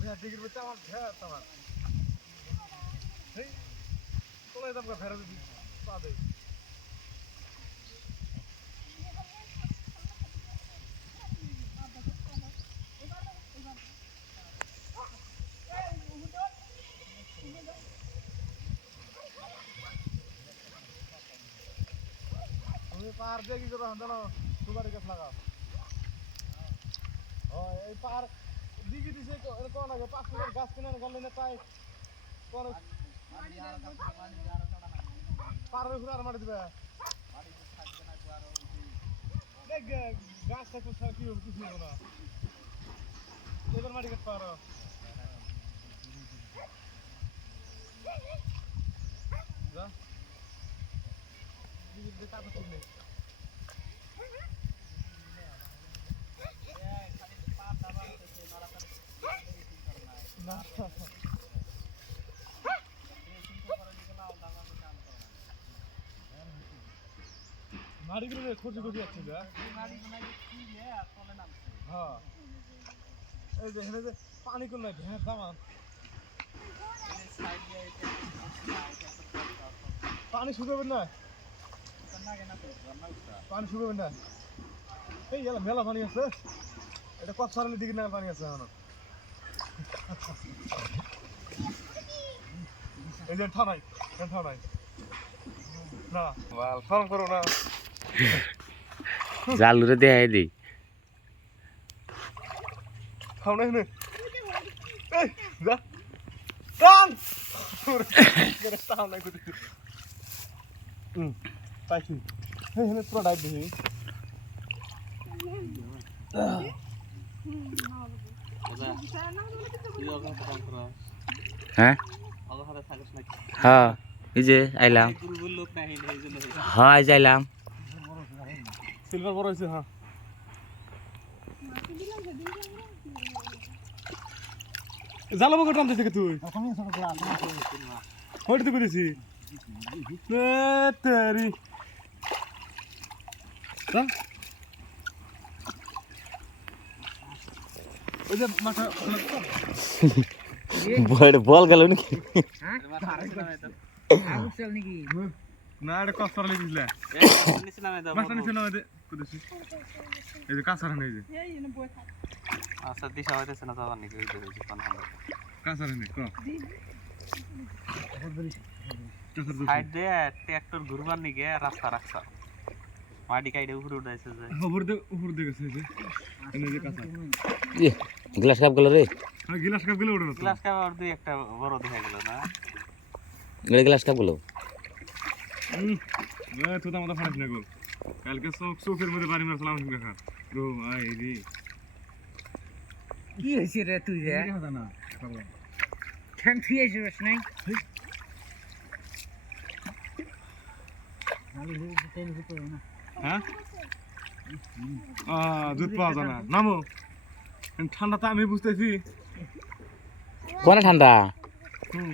ভেড়া টিকিট বেচে আমার ভেড়া তোমার এই কোলে দাম ভেড়া দিবি পা দে তুমি পার দিয়ে কি করো জানো সুগারি গাছ লাগাও এই পার দিকে দিছে কোন আগে 5 মিনিট গাছ কিনে গেল না তাই কোন পারের ঘুরে আর মারি দিবে দেখ গাছ থাকলে ছাড়া কি হবে কিছু হবে না এবার মারি কাট পারো যা দিকে দিতে তাতে ঠিক নেই না মারি গেলে খোঁজে খোঁজে যাচ্ছে যা হ্যাঁ এই যে এখানে যে পানি কোন নাই ভেড় দামান পানি শুকাবেন না পানি শুকাবেন না এই এলা মেলা পানি আছে এটা কত সারানি দিকে না পানি আছে এখন এই যে ঠানাই না বাল ফোন করো না জালুরে দেখাই দেই খাও না এখানে এই যা টান করে টান না করে পাইছি এখানে পুরো ডাইভ দিই হ্যাঁ হ্যাঁ এই যে আইলাম হ্যাঁ এই যে আইলাম সিলভার বড় হয়েছে হ্যাঁ জালাবো কটাম থেকে তুই ওইটা তো করেছি তেরি ওই যে মাথা বল গেল নাকি না এটা কষ্ট লিখলে মাথা নিচে নামে দে কুদেছি এই যে কাঁচা নেই যে আচ্ছা দিশা হইতেছে না যাবার নাকি ওইটা হইছে কোন হবে কাঁচা নেই ক সাইড দিয়ে ট্রাক্টর ঘুরবার নিগে রাস্তা রাখছা মাটি কাইডে উপরে উঠাইছে যে উপর দিয়ে গেছে যে এনে যে কাঁচা গ্লাস কাপ গেল রে হ্যাঁ গ্লাস কাপ গেলে ওঠে না গ্লাস কাপ আর দুই একটা বড় দেখা গেল না এটা গ্লাস কাপ গেল তো আমাদের ফাড়াস না গো কালকে চোখের মধ্যে বাড়ি মারছিলাম দেখা রো আই রে কি হয়েছে রে তুই রে না ঠ্যাং ফিয়ে যাস নাই হ্যাঁ দুধ পাওয়া যায় না নামো ঠান্ডা তো আমি বুঝতেছি কোনে ঠান্ডা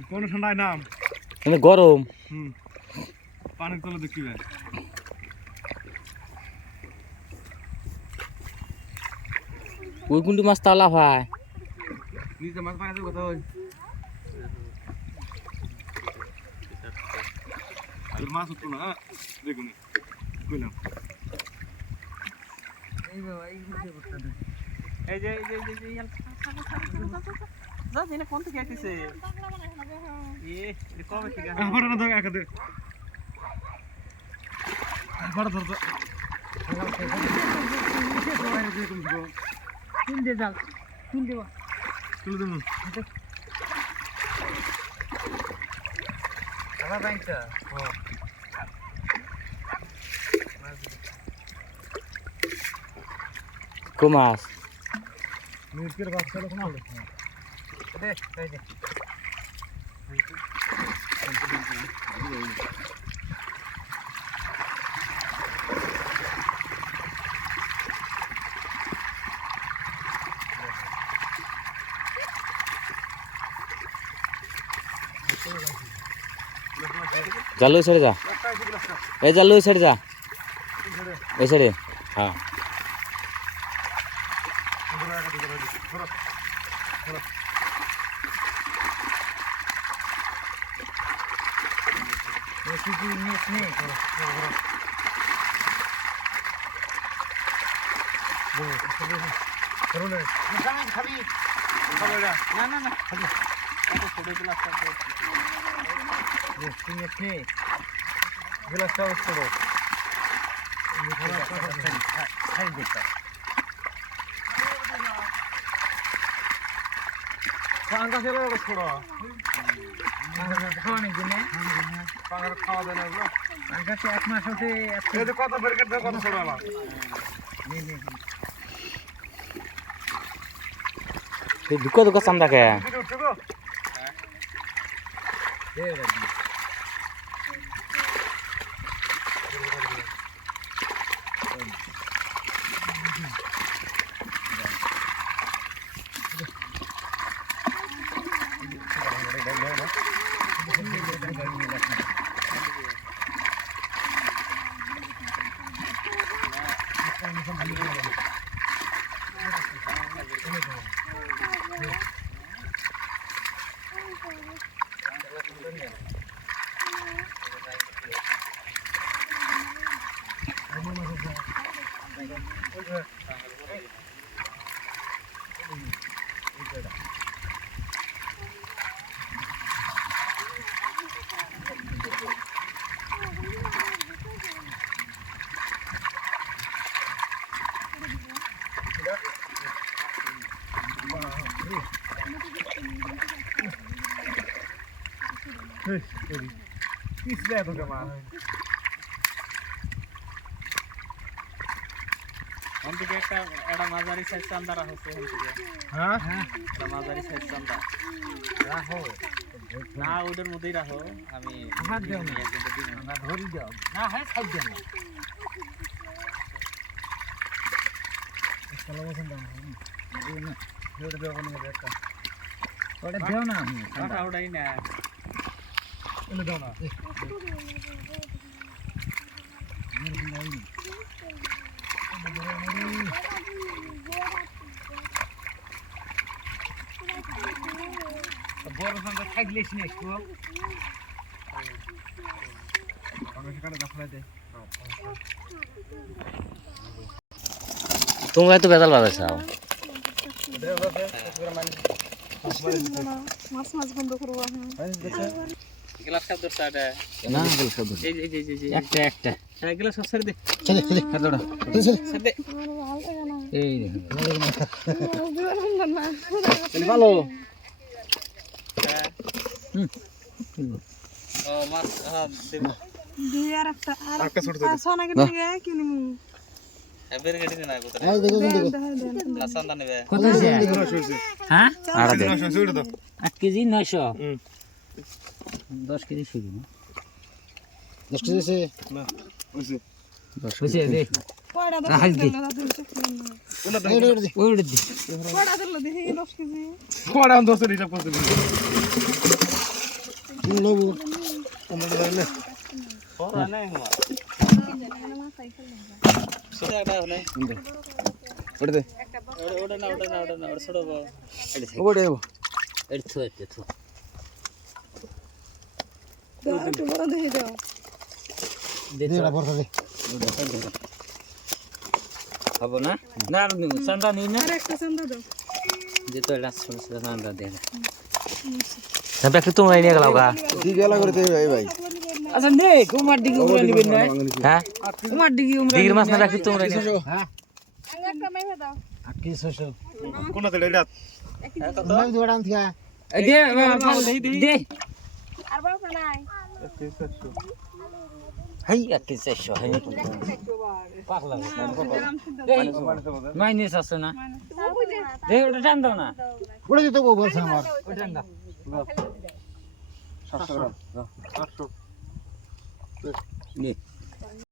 কোন ঠান্ডায় নাম মানে গরম পানির তলে দেখি ভাই ওই কুন্ডু মাছ তালা ভাই নিচে মাছ পানি কথা হয় আর মাছ উঠতো না দেখুন কইলাম এই বাবা এই বুঝে করতে দে এই যে যা দিনে কোন থেকে আইতেছে এ কবে থেকে ফটো না দাও একা দে ফটো ধর তুল দে জাল তুল দেবা তুলে দেবো আমার বাইকটা কো মাছ মির্কের বাচ্চা লোক না দে এই দে জালু ছেড়ে যা এই জালু ছেড়ে যা এই ছেড়ে হ্যাঁ তুই নিস নে খাবি না না না এত ছোট গ্লাসটা তুই নিস নে গ্লাসটা ছোট খাই দেখতা পাঙ্কা ছিল ছোট খাওয়া নাকি না পাঙ্কা খাওয়া দেয় না এগুলো আকাশে 1 মাস হতে এই যে কত ব্যারিকেড কত ছোট হলো দুঃখ দুঃখ চান্দা কে ভিডিও উঠছে গো পিছলে তো কেমন ওদিকে একটা মাঝারি সাইজ চান্দা রাখছে ওদিকে হ্যাঁ একটা মাঝারি সাইজ চান্দা রাখো না ওদের মধ্যেই রাখো আমি হাত দাও না একজনকে দিই না ধরি দাও না হ্যাঁ সাইড দাও না চলো বসেন দাও না জোরে দাও কোন মধ্যে একটা ওটা দাও না আমি ওটা ওটাই না এনে দাও না বড় সঙ্গে থাকলেছ না একটু আমি সেখানে দেখাই দে তোমরা তো বেদাল বাজাইছাও মাছ মাছ বন্ধ করবো গ্লাসটা তোর সাইডে না বল সব এই একটা একটা হ্যাঁ গ্লাস সব ছেড়ে দে চলে চলে হাতড়া ছেড়ে দে এই দেখো না ভালো হ্যাঁ ও মাছ হ্যাঁ দেব দিয়ে আর একটা একটা ছোট ছোট সোনা কে দিয়ে কিনমু এবের গেটি না কোথায় এই দেখো দেখো গ্লাস চান্দা নেবে কত আছে হ্যাঁ আড়া দে 1 কেজি 900 10 কেজি শুরু না 10 কেজি আছে না ওইছে 10 কেজি দে কয়টা দাও রাখ দে ওই দে কয়টা দিল দেখি 10 কেজি কোড়া 10 হিসাব করতে দিই লবু আমরা জানি না ওরা নাই হুয়া ছোট একটা হলে ওটা দে ওটা না ওটা ছোট বড় ওটা দেব এর থু এতে থু দাও একটু বড় দেখি দাও দে না বড় দে হবে না না চান্দা নি না আর একটা চান্দা দাও যে তো এটা ছোট ছোট চান্দা দে না তবে একটু তোমরা নিয়ে গেলাও গা দি গেলা করে দে ভাই আচ্ছা নে কুমার দিকে উমরা নিবেন না হ্যাঁ কুমার দিকে উমরা দিগির মাছ না রাখি তোমরা হ্যাঁ আঙ্গা একটা মাইরা দাও 800 কোনটা দিলে এটা নাম দুড়া আনথা দে দে আর বড় নাই হাই 800 হাই পাগলা মাইনাস আছে না দে ওটা টান দাও না বলে দিতে বলছ আমার ওটা টান দাও 700 গ্রাম 800 নে